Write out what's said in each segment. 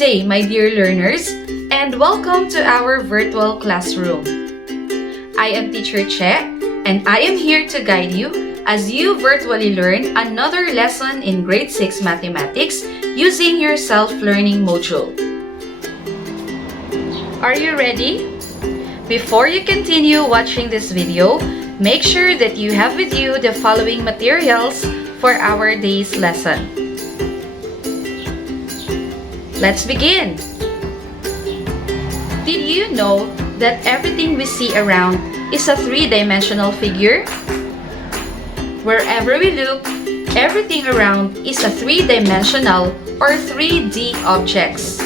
day, my dear learners, and welcome to our virtual classroom. I am Teacher Che, and I am here to guide you as you virtually learn another lesson in Grade 6 Mathematics using your self-learning module. Are you ready? Before you continue watching this video, make sure that you have with you the following materials for our day's lesson. Let's begin! Did you know that everything we see around is a three-dimensional figure? Wherever we look, everything around is a three-dimensional or 3D objects.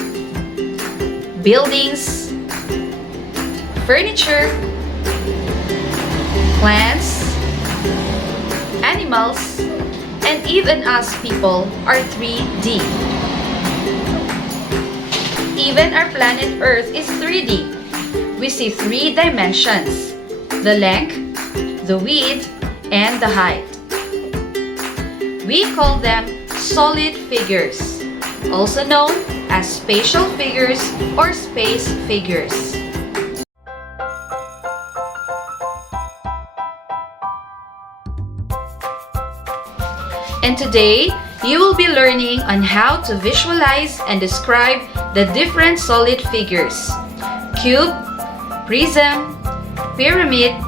Buildings, furniture, plants, animals, and even us people are 3D. Even our planet Earth is 3D. We see three dimensions: the length, the width, and the height. We call them solid figures, also known as spatial figures or space figures. And today, you will be learning on how to visualize and describe the different solid figures: cube, prism, pyramid,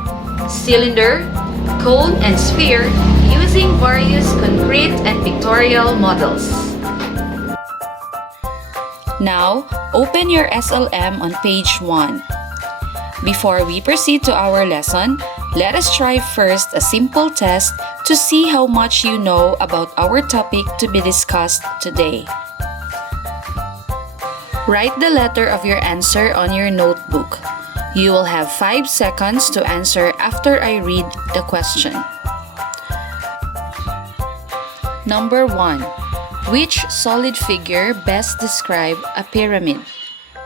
cylinder, cone, and sphere using various concrete and pictorial models. Now, open your SLM on page 1. Before we proceed to our lesson, let us try first a simple test to see how much you know about our topic to be discussed today. Write the letter of your answer on your notebook. You will have 5 seconds to answer after I read the question. Number 1. Which solid figure best describe a pyramid?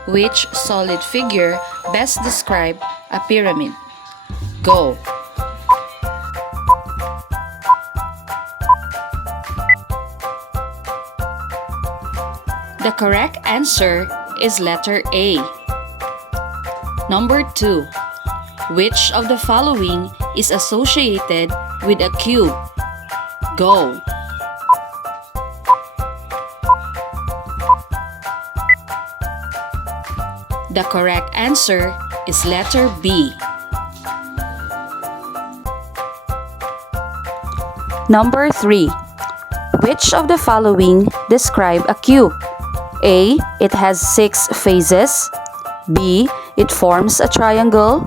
Which solid figure best describe a pyramid? Go! The correct answer is letter A. Number 2. Which of the following is associated with a cube? Go! The correct answer is letter B. Number 3. Which of the following describe a cube? A. It has 6 faces. B. It forms a triangle.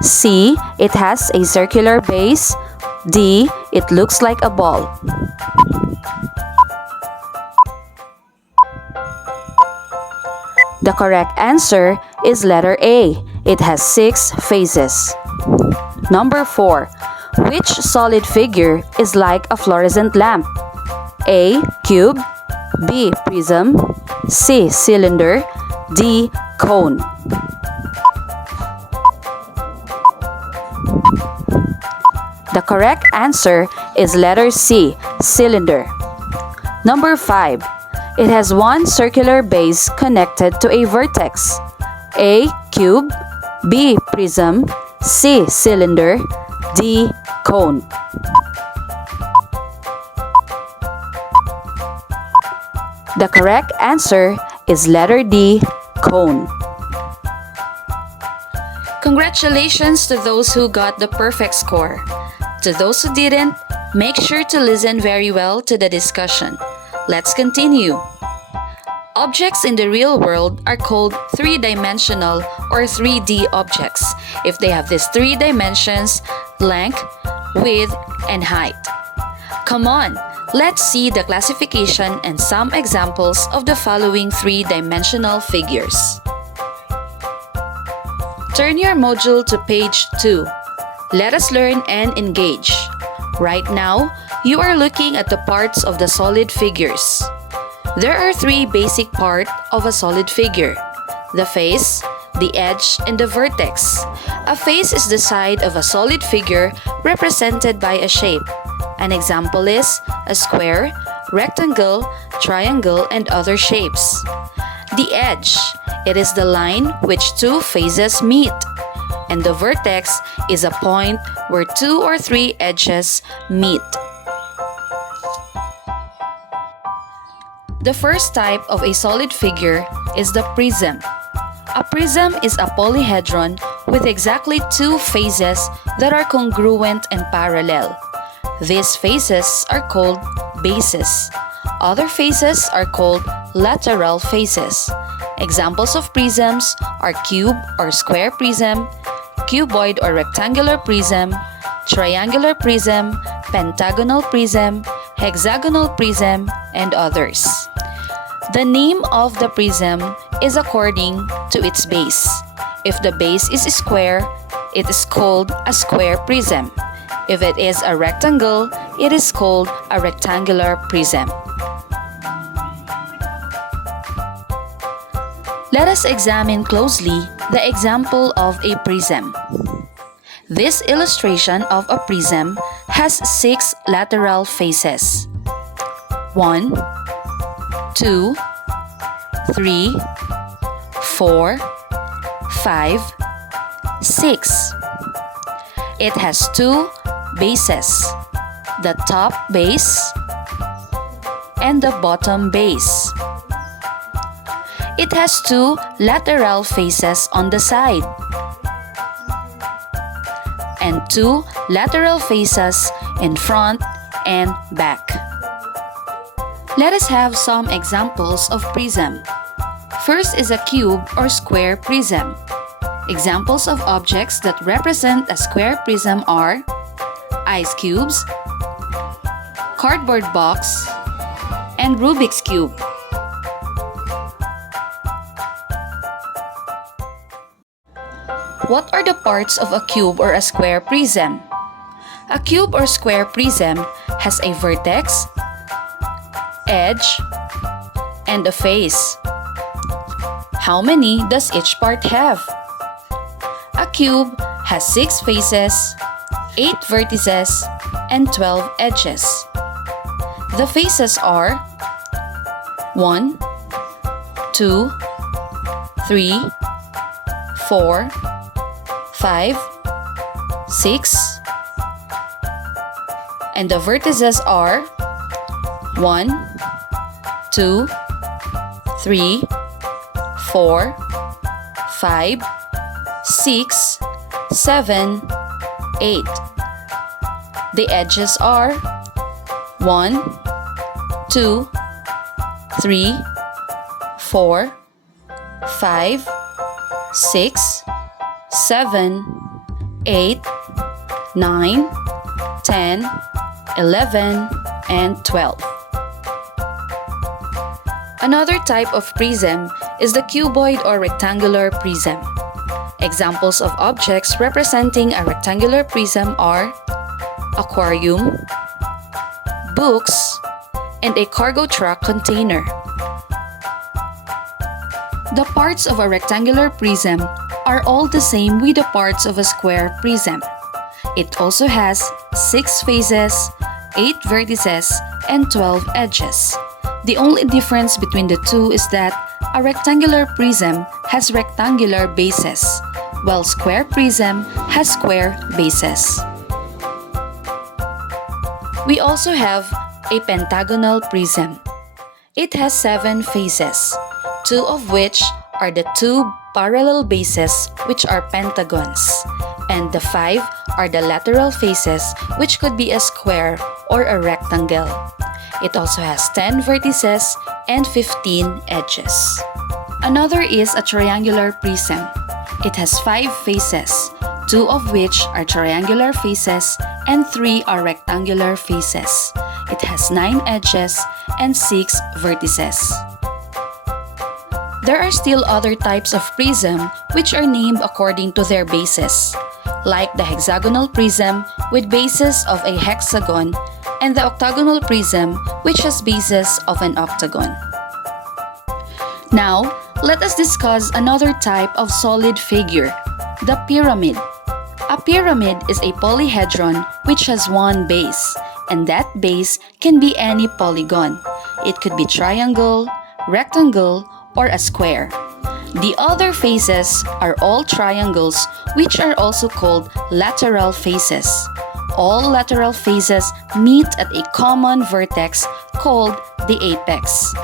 C. It has a circular base. D. It looks like a ball. The correct answer is letter A. It has 6 faces. Number 4. Which solid figure is like a fluorescent lamp? A. Cube. B. Prism. C. Cylinder. D. Cone. The correct answer is letter C. Cylinder. Number 5. It has one circular base connected to a vertex. A. Cube. B. Prism. C. Cylinder. D. Cone. The correct answer is letter D. Cone. Congratulations to those who got the perfect score. To those who didn't, make sure to listen very well to the discussion. Let's continue. Objects in the real world are called three-dimensional or 3D objects if they have these 3 dimensions: length, width, and height. Come on, let's see the classification and some examples of the following 3-dimensional figures. Turn your module to page 2. Let us learn and engage. Right now, you are looking at the parts of the solid figures. There are 3 basic parts of a solid figure: the face, the edge, and the vertex. A face is the side of a solid figure represented by a shape. An example is a square, rectangle, triangle, and other shapes. The edge, it is the line which two faces meet. And the vertex is a point where two or three edges meet. The first type of a solid figure is the prism. A prism is a polyhedron with exactly two faces that are congruent and parallel. These faces are called bases. Other faces are called lateral faces. Examples of prisms are cube or square prism, cuboid or rectangular prism, triangular prism, pentagonal prism, hexagonal prism, and others. The name of the prism is according to its base. If the base is square, it is called a square prism. If it is a rectangle, it is called a rectangular prism. Let us examine closely the example of a prism. This illustration of a prism has 6 lateral faces. 1, 2, 3, 4, 5, 6. It has 2 bases, the top base and the bottom base. It has 2 lateral faces on the side and 2 lateral faces in front and back. Let us have some examples of prism. First is a cube or square prism. Examples of objects that represent a square prism are ice cubes, cardboard box, and Rubik's Cube. What are the parts of a cube or a square prism? A cube or square prism has a vertex, edge, and a face. How many does each part have? A cube has 6 faces, 8 vertices, and 12 edges. The faces are 1, 2, 3, 4, 5, 6, and the vertices are 1, 2, 3, 4, 5, 6, 7, 8. The edges are 1, 2, 3, 4, 5, 6, 7, 8, 9, 10, 11, and 12. Another type of prism is the cuboid or rectangular prism. Examples of objects representing a rectangular prism are aquarium, books, and a cargo truck container. The parts of a rectangular prism are all the same with the parts of a square prism. It also has 6 faces, 8 vertices, and 12 edges. The only difference between the two is that a rectangular prism has rectangular bases, while square prism has square bases. We also have a pentagonal prism. It has 7 faces, 2 of which are the 2 parallel bases, which are pentagons, and the 5 are the lateral faces, which could be a square or a rectangle. It also has 10 vertices and 15 edges. Another is a triangular prism. It has 5 faces, 2 of which are triangular faces and 3 are rectangular faces. It has 9 edges and 6 vertices. There are still other types of prism which are named according to their bases, like the hexagonal prism with bases of a hexagon and the octagonal prism which has bases of an octagon. Now, let us discuss another type of solid figure, the pyramid. A pyramid is a polyhedron which has one base, and that base can be any polygon. It could be triangle, rectangle, or a square. The other faces are all triangles, which are also called lateral faces. All lateral faces meet at a common vertex called the apex.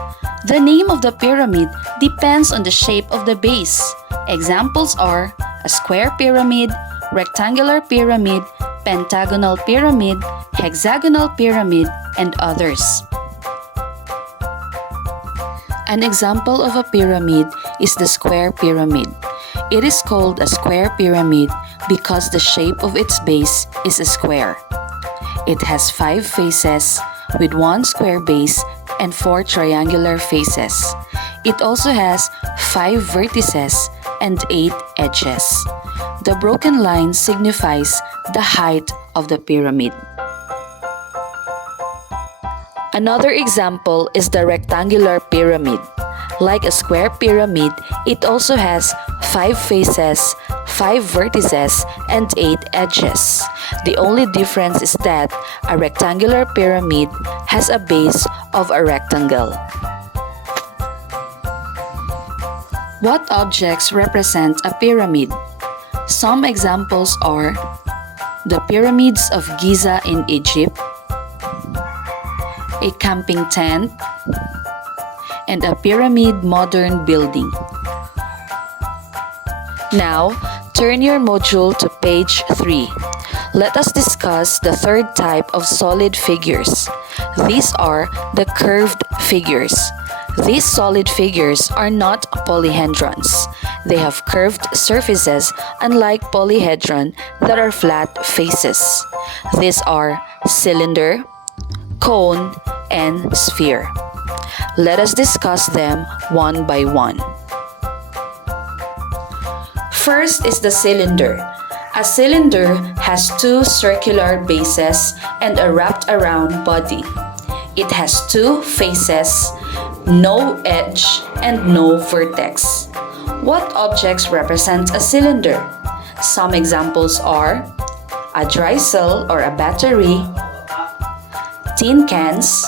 The name of the pyramid depends on the shape of the base. Examples are a square pyramid, rectangular pyramid, pentagonal pyramid, hexagonal pyramid, and others. An example of a pyramid is the square pyramid. It is called a square pyramid because the shape of its base is a square. It has 5 faces with 1 square base and 4 triangular faces. It also has 5 vertices and 8 edges. The broken line signifies the height of the pyramid. Another example is the rectangular pyramid. Like a square pyramid, it also has 5 faces, 5 vertices, and 8 edges. The only difference is that a rectangular pyramid has a base of a rectangle. What objects represent a pyramid? Some examples are the pyramids of Giza in Egypt, a camping tent, and a pyramid modern building. Now, turn your module to page 3. Let us discuss the third type of solid figures. These are the curved figures. These solid figures are not polyhedrons. They have curved surfaces unlike polyhedron that are flat faces. These are cylinder, cone, and sphere. Let us discuss them one by one. First is the cylinder. A cylinder has 2 circular bases and a wrapped around body. It has 2 faces, no edge, and no vertex. What objects represent a cylinder? Some examples are a dry cell or a battery, tin cans,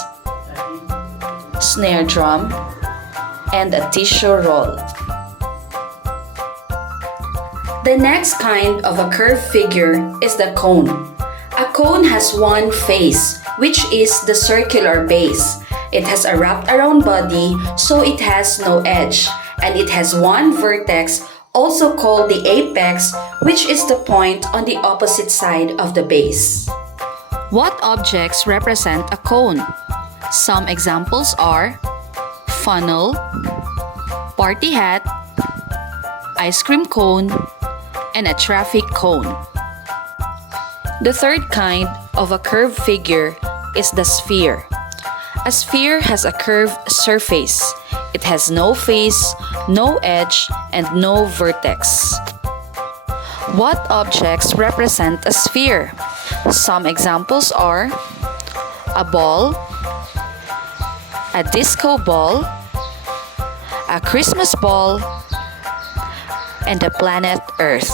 snare drum, and a tissue roll. The next kind of a curved figure is the cone. A cone has 1 face, which is the circular base. It has a wrapped around body, so it has no edge, and it has 1 vertex, also called the apex, which is the point on the opposite side of the base. What objects represent a cone? Some examples are funnel, party hat, ice cream cone, and a traffic cone. The third kind of a curved figure is the sphere. A sphere has a curved surface. It has no face, no edge, and no vertex. What objects represent a sphere? Some examples are a ball, a disco ball, a Christmas ball, and the planet Earth.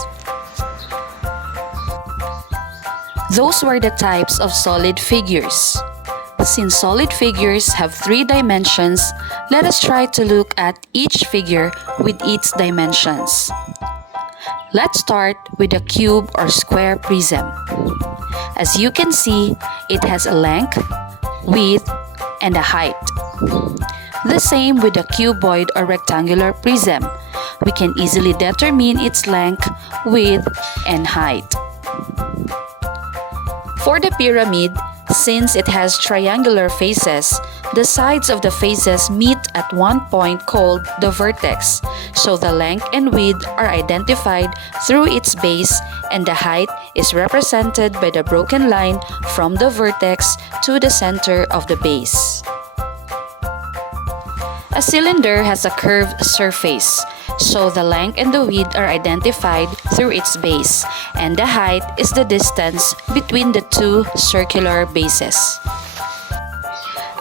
Those were the types of solid figures. Since solid figures have 3 dimensions, let us try to look at each figure with its dimensions. Let's start with a cube or square prism. As you can see, it has a length, width, and a height. The same with a cuboid or rectangular prism. We can easily determine its length, width, and height. For the pyramid, since it has triangular faces, the sides of the faces meet at 1 point called the vertex, so the length and width are identified through its base, and the height is represented by the broken line from the vertex to the center of the base. A cylinder has a curved surface, so the length and the width are identified through its base, and the height is the distance between the 2 circular bases.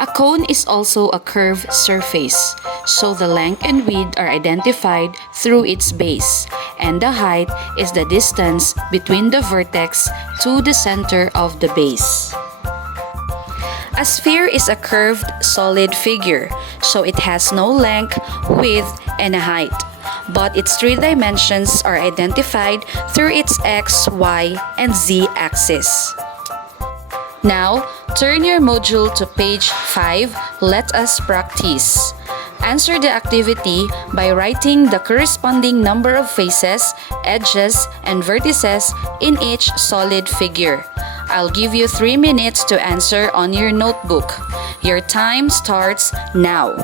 A cone is also a curved surface, so the length and width are identified through its base, and the height is the distance between the vertex to the center of the base. A sphere is a curved, solid figure, so it has no length, width, and a height. But its three dimensions are identified through its x, y, and z axis. Now, turn your module to page 5. Let us practice. Answer the activity by writing the corresponding number of faces, edges, and vertices in each solid figure. I'll give you 3 minutes to answer on your notebook. Your time starts now.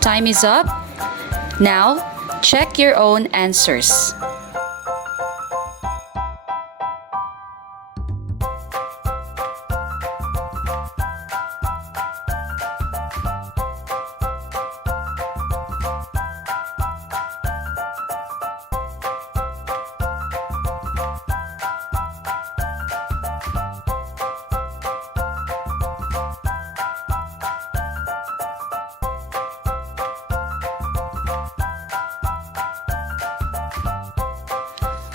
Time is up. Now, check your own answers.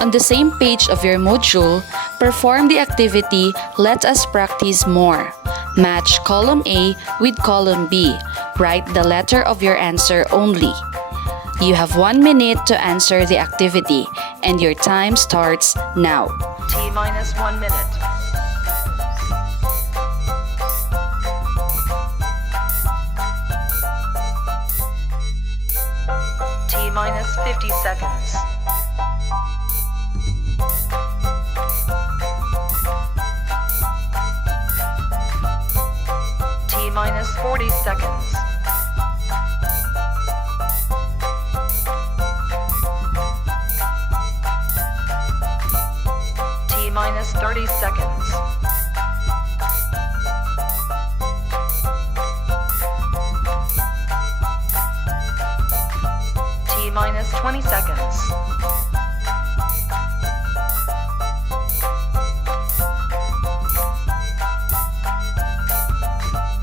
On the same page of your module, perform the activity "Let us practice more." Match column A with column B. Write the letter of your answer only. You have 1 minute to answer the activity, and your time starts now. T-minus 1 minute. T-minus 50 seconds. T-minus 40 seconds. T-minus 30 seconds. minus 20 seconds.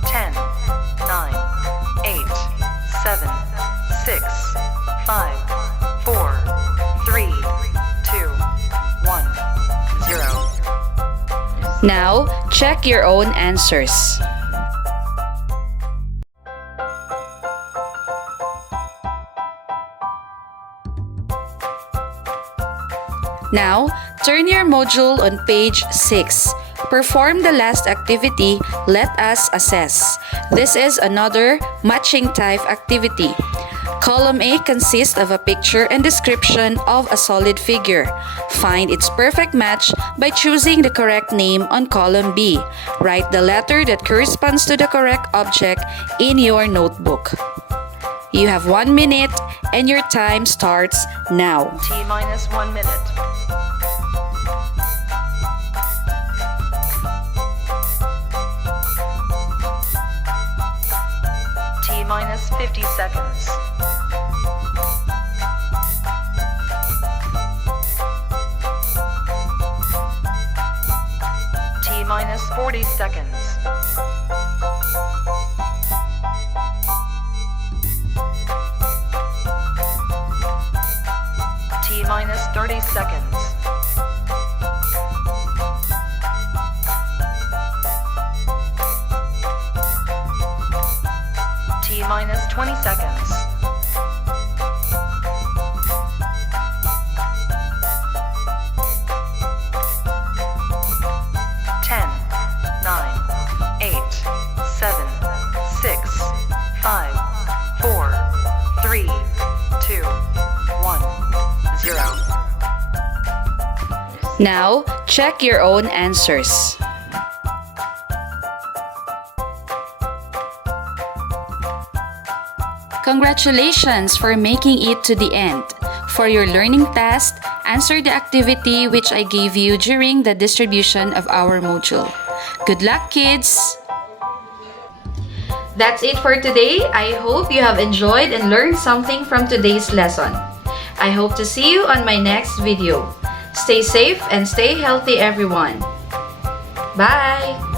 10, 9, 8, 7, 6, 5, 4, 3, 2, 1, 0. Now, check your own answers. Now, turn your module on page 6. Perform the last activity, let us assess. This is another matching type activity. Column A consists of a picture and description of a solid figure. Find its perfect match by choosing the correct name on column B. Write the letter that corresponds to the correct object in your notebook. You have 1 minute and your time starts now. T minus 1 minute. T minus 50 seconds. T minus 40 seconds. T minus 30 seconds. T minus 20 seconds. Ten, 9, 8, 7, 6, 5, 4, 3, 2, 1, 0. Now, check your own answers. Congratulations for making it to the end. For your learning task, answer the activity which I gave you during the distribution of our module. Good luck, kids! That's it for today. I hope you have enjoyed and learned something from today's lesson. I hope to see you on my next video. Stay safe and stay healthy, everyone. Bye!